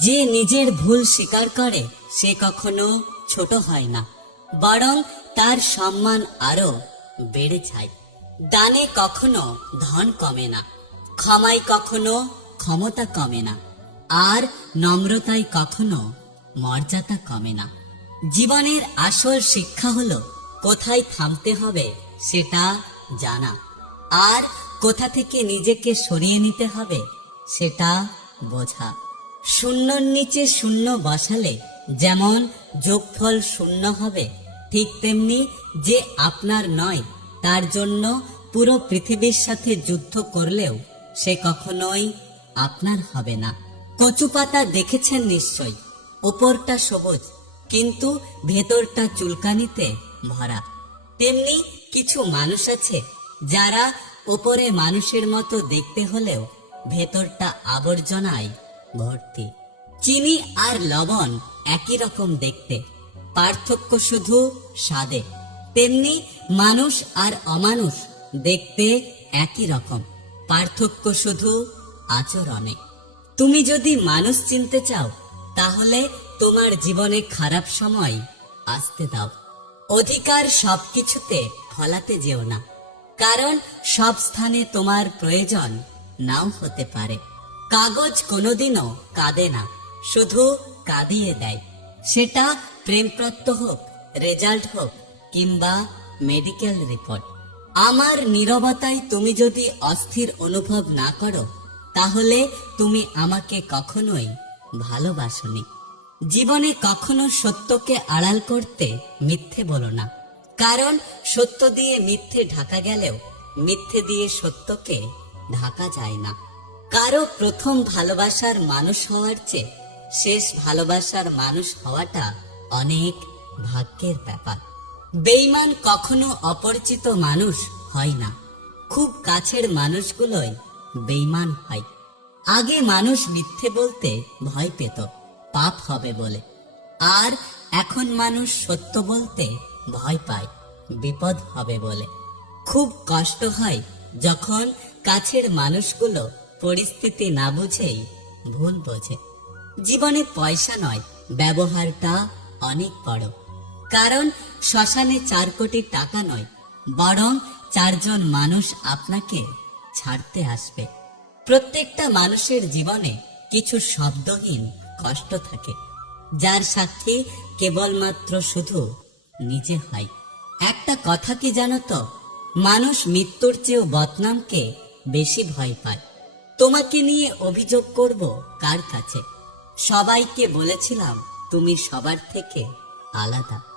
যে নিজের ভুল স্বীকার করে, সে কখনো ছোট হয় না। বরং তার সম্মান আরও বেড়ে যায়। দানে কখনো ধন কমে না, ক্ষমায় কখনো ক্ষমতা কমে না, আর নম্রতায় কখনো মর্যাদা কমে না। জীবনের আসল শিক্ষা হলো, কোথায় থামতে হবে সেটা জানা, আর কোথা থেকে নিজেকে সরিয়ে নিতে হবে সেটা বোঝা। শূন্যর নিচে শূন্য বসালে যেমন যোগফল শূন্য হবে, ঠিক তেমনি যে আপনার নয়, তার জন্য পুরো পৃথিবীর সাথে যুদ্ধ করলেও সে কখনোই আপনার হবে না। কচু পাতা দেখেছেন নিশ্চয় উপরটা সবুজ, কিন্তু ভেতরটা চুলকানিতে ভরা। তেমনি কিছু মানুষ আছে যারা উপরে মানুষের মতো দেখতে হলেও ভেতরটা আবর্জনায় ভর্তি। চিনি আর লবণ একই রকম দেখতে। পার্থক্য শুধু স্বাদে। তেমনি মানুষ আর অমানুষ দেখতে একই রকম। পার্থক্য শুধু আচরণে। তুমি যদি মানুষ চিনতে চাও, তাহলে তোমার জীবনে খারাপ সময় আসতে দাও। অধিকার সবকিছুতে ফলাতে যেও না। কারণ সব স্থানে তোমার প্রয়োজন নাও হতে পারে। কাগজ কোনোদিনও কাঁদে না, শুধু কাঁদিয়ে দেয়। সেটা প্রেমপ্রাপ্ত হোক, রেজাল্ট হোক, কিংবা মেডিকেল রিপোর্ট। আমার নীরবতায় তুমি যদি অস্থির অনুভব না করো, তাহলে তুমি আমাকে কখনোই ভালোবাসনি। জীবনে কখনো সত্যকে আড়াল করতে মিথ্যে বলো না। কারণ সত্য দিয়ে মিথ্যে ঢাকা গেলেও মিথ্যে দিয়ে সত্যকে ঢাকা যায় না। কারও প্রথম ভালোবাসার মানুষ হওয়ার চেয়ে শেষ ভালোবাসার মানুষ হওয়াটা অনেক ভাগ্যের ব্যাপার। বেইমান কখনো অপরিচিত মানুষ হয় না। খুব কাছের মানুষগুলোই বেইমান হয়। আগে মানুষ মিথ্যে বলতে ভয় পেত, পাপ হবে বলে। আর এখন মানুষ সত্য বলতে ভয় পায়, বিপদ হবে বলে। খুব কষ্ট হয় যখন কাছের মানুষগুলো পরিস্থিতি না বুঝেই ভুল বোঝে। জীবনে পয়সা নয়, ব্যবহারটা অনেক বড়। কারণ শ্মশানে চার কোটি টাকা নয়, বরং চারজন মানুষ আপনাকে ছাড়তে আসবে। প্রত্যেকটা মানুষের জীবনে কিছু শব্দহীন কষ্ট থাকে, যার সাক্ষী কেবলমাত্র শুধু নিজে হয়। একটা কথা কি জানো তো? মানুষ মৃত্যুর চেয়েও বদনামকে বেশি ভয় পায়। তোমাকে নিয়ে অভিযোগ করব কার কাছে? সবাইকে বলেছিলাম তুমি সবার থেকে আলাদা।